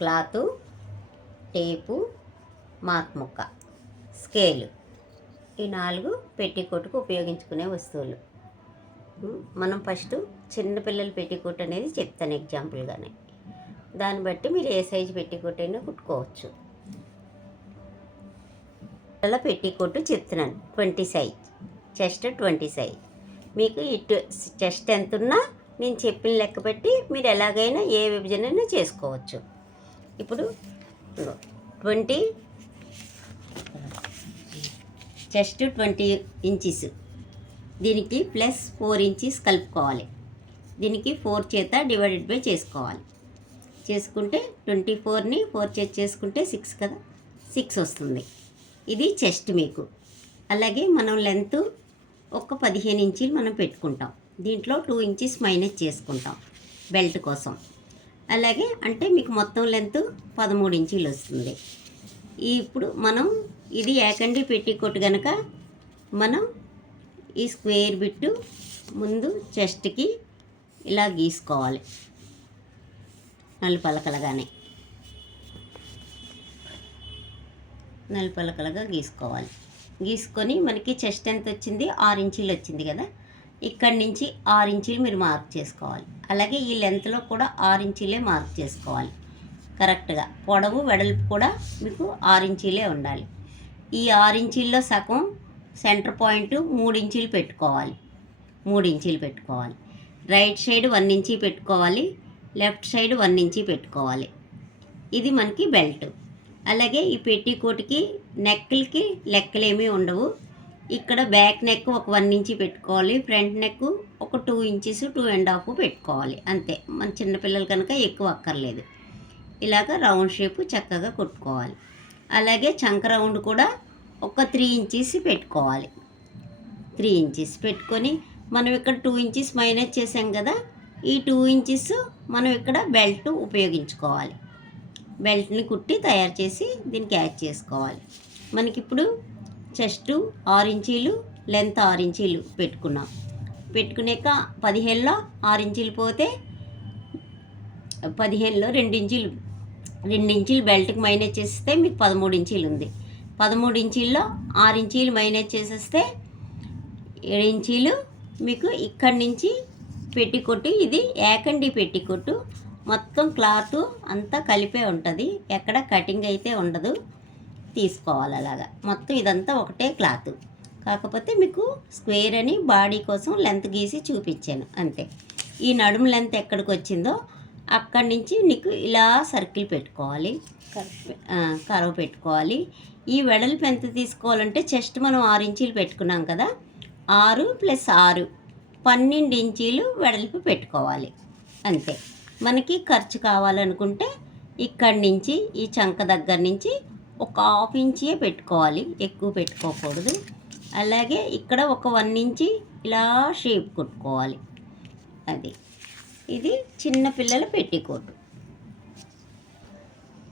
Cloth tape మాత్ ముక్క scale ఈ నాలుగు పెట్టికోటుకు ఉపయోగించుకునే వస్తువులు. మనం ఫస్ట్ చిన్నపిల్లల పెట్టికోట్ అనేది చెప్తాను ఎగ్జాంపుల్గానే దాన్ని బట్టి మీరు ఏ సైజు పెట్టికోట్ అయినా కుట్టుకోవచ్చు. పిల్లల పెట్టికోట్ చెప్తున్నాను twenty size chest twenty size మీకు ఇటు చెస్ట్ ఎంత ఉన్నా నేను చెప్పిన లెక్క పెట్టి మీరు ఎలాగైనా ఏ విభజన చేసుకోవచ్చు. ఇప్పుడు ట్వంటీ చెస్ట్ ట్వంటీ ఇంచెస్. దీనికి ప్లస్ ఫోర్ ఇంచెస్ కలుపుకోవాలి. దీనికి ఫోర్ చేత డివైడెడ్ బై చేసుకోవాలి. చేసుకుంటే ట్వంటీ ఫోర్ని ఫోర్ చేత చేసుకుంటే సిక్స్ కదా? సిక్స్ వస్తుంది. ఇది చెస్ట్ మీకు. అలాగే మనం లెంత్ ఒక పదిహేను ఇంచీలు మనం పెట్టుకుంటాం. దీంట్లో టూ ఇంచెస్ మైనస్ చేసుకుంటాం బెల్ట్ కోసం. అలాగే అంటే మీకు మొత్తం లెంత్ పదమూడు ఇంచీలు వస్తుంది. ఇప్పుడు మనం ఇది ఏకండి పెట్టికొట్టు కనుక మనం ఈ స్క్వేర్ బిట్టు ముందు చెస్ట్కి ఇలా గీసుకోవాలి. నలుపలకలుగానే. నలుపలకలుగా గీసుకోవాలి. గీసుకొని మనకి చెస్ట్ ఎంత వచ్చింది? ఆరు ఇంచీలు వచ్చింది కదా? ఇక్కడి నుంచి ఆరు ఇంచీలు మీరు మార్క్ చేసుకోవాలి. అలాగే ఈ లెంత్లో కూడా ఆరు ఇంచీలే మార్క్ చేసుకోవాలి. కరెక్ట్గా. పొడవు వెడల్పు కూడా మీకు ఆరు ఇంచీలే ఉండాలి. ఈ ఆరు ఇంచీల్లో సగం సెంటర్ పాయింట్ మూడు ఇంచీలు పెట్టుకోవాలి. మూడు ఇంచీలు పెట్టుకోవాలి. రైట్ సైడ్ వన్ ఇంచీ పెట్టుకోవాలి. లెఫ్ట్ సైడ్ వన్ ఇంచీ పెట్టుకోవాలి. ఇది మనకి బెల్ట్. అలాగే ఈ పెట్టికోటికి నెక్లకి లెక్కలేమీ ఉండవు. ఇక్కడ బ్యాక్ నెక్ ఒక వన్ ఇంచి పెట్టుకోవాలి ఫ్రంట్ నెక్ ఒక two inches two and half పెట్టుకోవాలి అంతే. మన చిన్నపిల్లలు కనుక ఎక్కువ అక్కర్లేదు. ఇలాగ రౌండ్ షేప్ చక్కగా కొట్టుకోవాలి. అలాగే చంక రౌండ్ కూడా ఒక త్రీ ఇంచెస్ పెట్టుకోవాలి. త్రీ ఇంచెస్ పెట్టుకొని మనం ఇక్కడ టూ ఇంచెస్ మైనస్ చేసాం కదా ఈ టూ ఇంచెస్ మనం ఇక్కడ బెల్ట్ ఉపయోగించుకోవాలి. బెల్ట్ని కుట్టి తయారు చేసి దీనికి యాడ్ చేసుకోవాలి. మనకిప్పుడు చెస్ట్ ఆరు ఇంచీలు లెంత్ ఆరు ఇంచీలు పెట్టుకున్నాం. పెట్టుకునేక పదిహేనులో ఆరు ఇంచీలు పోతే పదిహేనులో రెండు ఇంచీలు రెండు ఇంచీలు బెల్ట్కి మైనస్ చేస్తే మీకు పదమూడు ఇంచీలు ఉంది పదమూడు ఇంచీల్లో ఆరు ఇంచీలు మైనస్ చేసేస్తే ఏడు ఇంచీలు మీకు ఇక్కడి నుంచి పెట్టికొట్టు ఇది ఏకండి పెట్టికొట్టు. మొత్తం క్లాత్ అంతా కలిపే ఉంటుంది. ఎక్కడ కటింగ్ అయితే ఉండదు. తీసుకోవాలి అలాగా. మొత్తం ఇదంతా ఒకటే క్లాత్. కాకపోతే మీకు స్క్వేర్ అని బాడీ కోసం లెంత్ గీసి చూపించాను అంతే. ఈ నడుము లెంత్ ఎక్కడికి వచ్చిందో అక్కడి నుంచి నీకు ఇలా సర్కిల్ పెట్టుకోవాలి. కరవ పెట్టుకోవాలి. ఈ వెడల్పు ఎంత తీసుకోవాలంటే చెస్ట్ మనం ఆరు ఇంచీలు పెట్టుకున్నాం కదా ఆరు ప్లస్ ఆరు పన్నెండు ఇంచీలు వెడల్పు పెట్టుకోవాలి అంతే. మనకి ఖర్చు కావాలనుకుంటే ఇక్కడి నుంచి ఈ చంక దగ్గర నుంచి ఒక హాఫ్ ఇంచే పెట్టుకోవాలి. ఎక్కువ పెట్టుకోకూడదు. అలాగే ఇక్కడ ఒక వన్ ఇంచి ఇలా షేప్ కొట్టుకోవాలి. అది. ఇది చిన్న పిల్లల పెట్టికోటు.